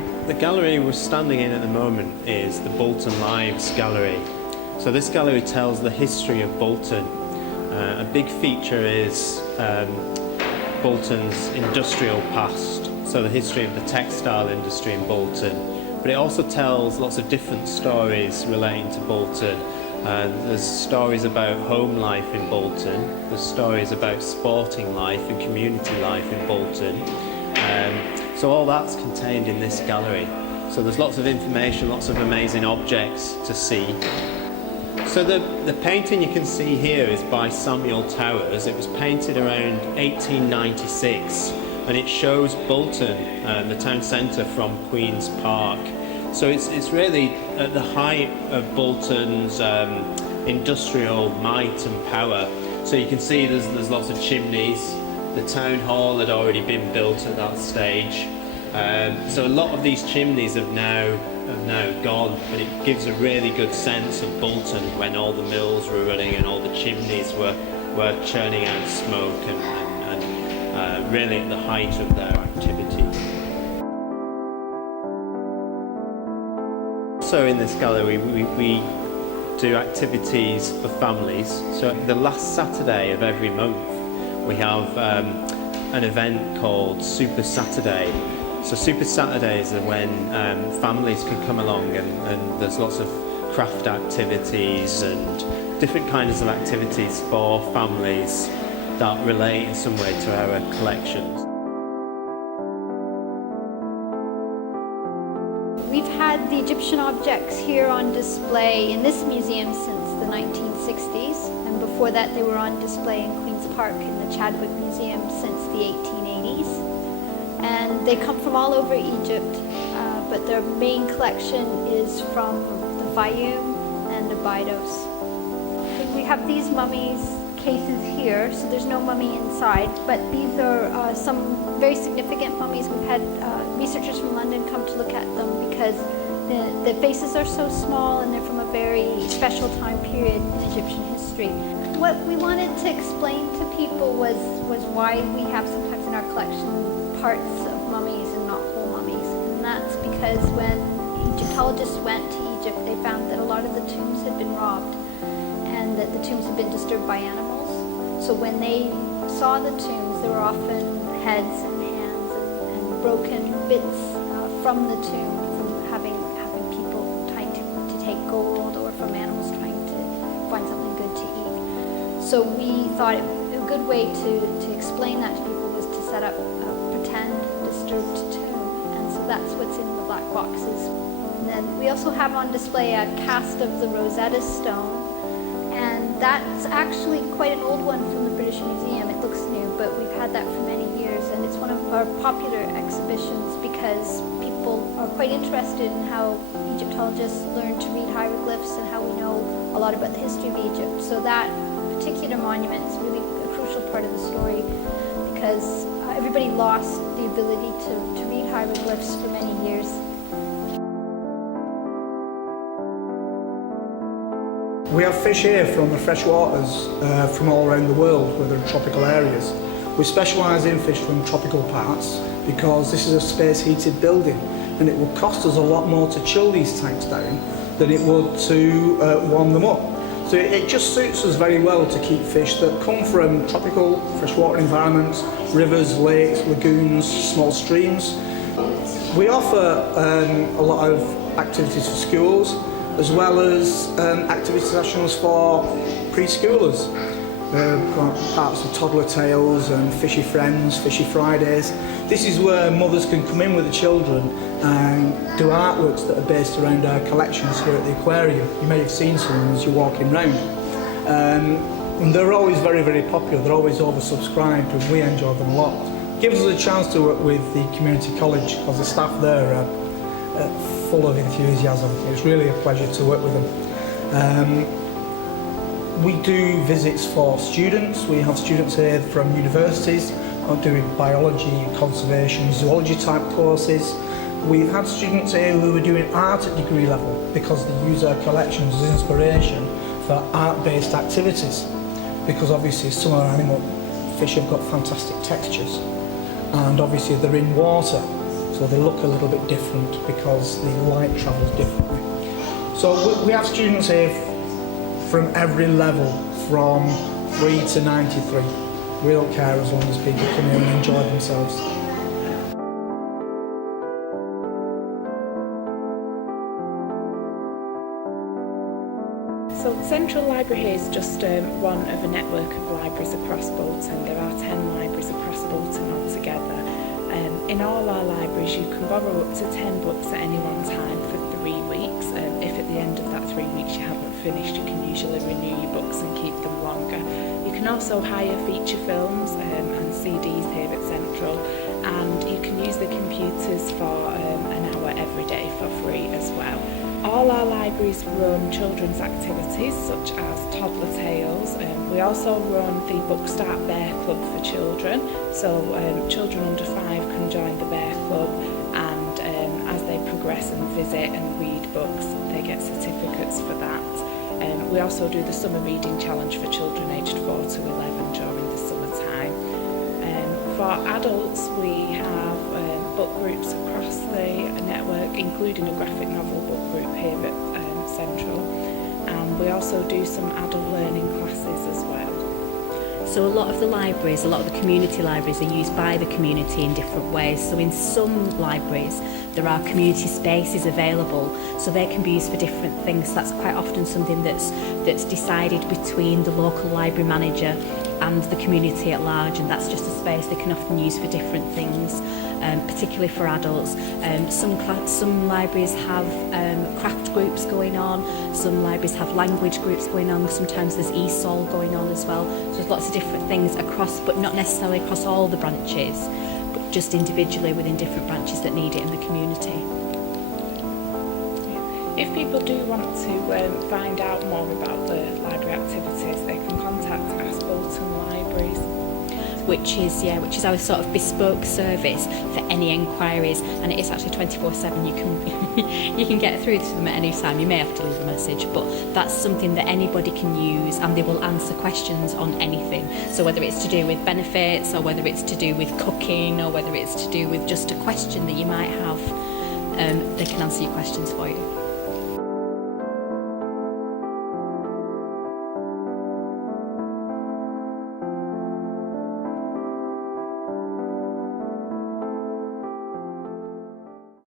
the gallery we're standing in at the moment is the Bolton Lives Gallery. So this gallery tells the history of Bolton. A big feature is Bolton's industrial past, so the history of the textile industry in Bolton. But it also tells lots of different stories relating to Bolton. There's stories about home life in Bolton, there's stories about sporting life and community life in Bolton. So all that's contained in this gallery. So there's lots of information, lots of amazing objects to see. So the painting you can see here is by Samuel Towers. It was painted around 1896 and it shows Bolton, the town centre, from Queen's Park. So it's really at the height of Bolton's industrial might and power. So you can see there's lots of chimneys. The town hall had already been built at that stage. So a lot of these chimneys have now gone, but it gives a really good sense of Bolton when all the mills were running and all the chimneys were churning out smoke and really at the height of their activity. So in this gallery we do activities for families. So the last Saturday of every month we have an event called Super Saturday. So Super Saturdays are when families can come along and there's lots of craft activities and different kinds of activities for families that relate in some way to our collections. We've had the Egyptian objects here on display in this museum since the 1960s, and before that they were on display in Queen's Park in the Chadwick Museum since the 1880s. And they come from all over Egypt, but their main collection is from the Fayoum and Abydos. We have these mummies cases here, so there's no mummy inside, but these are some very significant mummies. We've had researchers from London come to look at them because the faces are so small and they're from a very special time period in Egyptian history. What we wanted to explain to people was why we have sometimes in our collection parts of mummies and not whole mummies. And that's because when Egyptologists went to Egypt, they found that a lot of the tombs had been robbed and that the tombs had been disturbed by animals. So when they saw the tombs, there were often heads and hands and broken bits from the tomb, from having people trying to take gold, or from animals trying to find something good to eat. So we thought a good way to explain that to people was to set up a pretend disturbed tomb, and so that's what's in the black boxes. And then we also have on display a cast of the Rosetta Stone, and that's actually quite an old one from the British Museum. It looks new, but we've had that for many years, and it's one of our popular exhibitions because people are quite interested in how Egyptologists learned to read hieroglyphs and how we know a lot about the history of Egypt. So that particular monument is really a crucial part of the story because everybody lost the ability to read hieroglyphs for many years. We have fish here from the freshwaters from all around the world, whether in tropical areas. We specialise in fish from tropical parts because this is a space heated building and it would cost us a lot more to chill these tanks down than it would to warm them up. So it just suits us very well to keep fish that come from tropical freshwater environments, rivers, lakes, lagoons, small streams. We offer a lot of activities for schools, as well as activity sessions for preschoolers. Parts of Toddler Tales and Fishy Friends, Fishy Fridays. This is where mothers can come in with the children and do artworks that are based around our collections here at the Aquarium. You may have seen some as you're walking round. And they're always very, very popular. They're always oversubscribed and we enjoy them a lot. It gives us a chance to work with the community college because the staff there are full of enthusiasm. It's really a pleasure to work with them. We do visits for students. We have students here from universities doing biology, conservation, zoology type courses. We've had students here who are doing art at degree level because they use our collections as inspiration for art-based activities, because obviously some of our animal fish have got fantastic textures and obviously they're in water, so they look a little bit different because the light travels differently. So we have students here from every level, from 3 to 93. We don't care as long as people come here and enjoy themselves. So the Central Library here is just one of a network of libraries across Bolton. There are 10 libraries across Bolton altogether. In all our libraries you can borrow up to 10 books at any one time for 3 weeks. If at the end of that 3 weeks you haven't finished, you can usually renew your books and keep them longer. You can also hire feature films and CDs here at Central, and you can use the computers for an hour every day for free as well. All our libraries run children's activities such as toddler tales. We also run the Book Start Bear Club for children, so children under 5 can join the Bear Club, and as they progress and visit and read books, they get certificates for that. We also do the Summer Reading Challenge for children aged 4 to 11 during the summertime. For adults, we have book groups across the network, including a graphic novel book group here at Central, and we also do some adult learning classes as well. So a lot of the libraries, a lot of the community libraries are used by the community in different ways. So in some libraries there are community spaces available, so they can be used for different things. That's quite often something that's decided between the local library manager and the community at large, and that's just a space they can often use for different things, particularly for adults. Some libraries have craft groups going on, some libraries have language groups going on, sometimes there's ESOL going on as well. So there's lots of different things across, but not necessarily across all the branches, but just individually within different branches that need it in the community. If people do want to find out more about the library activities, they can contact Ask Bolton Libraries. Which is our sort of bespoke service for any enquiries, and it is actually 24/7. You can get through to them at any time. You may have to leave a message, but that's something that anybody can use, and they will answer questions on anything. So whether it's to do with benefits, or whether it's to do with cooking, or whether it's to do with just a question that you might have, they can answer your questions for you.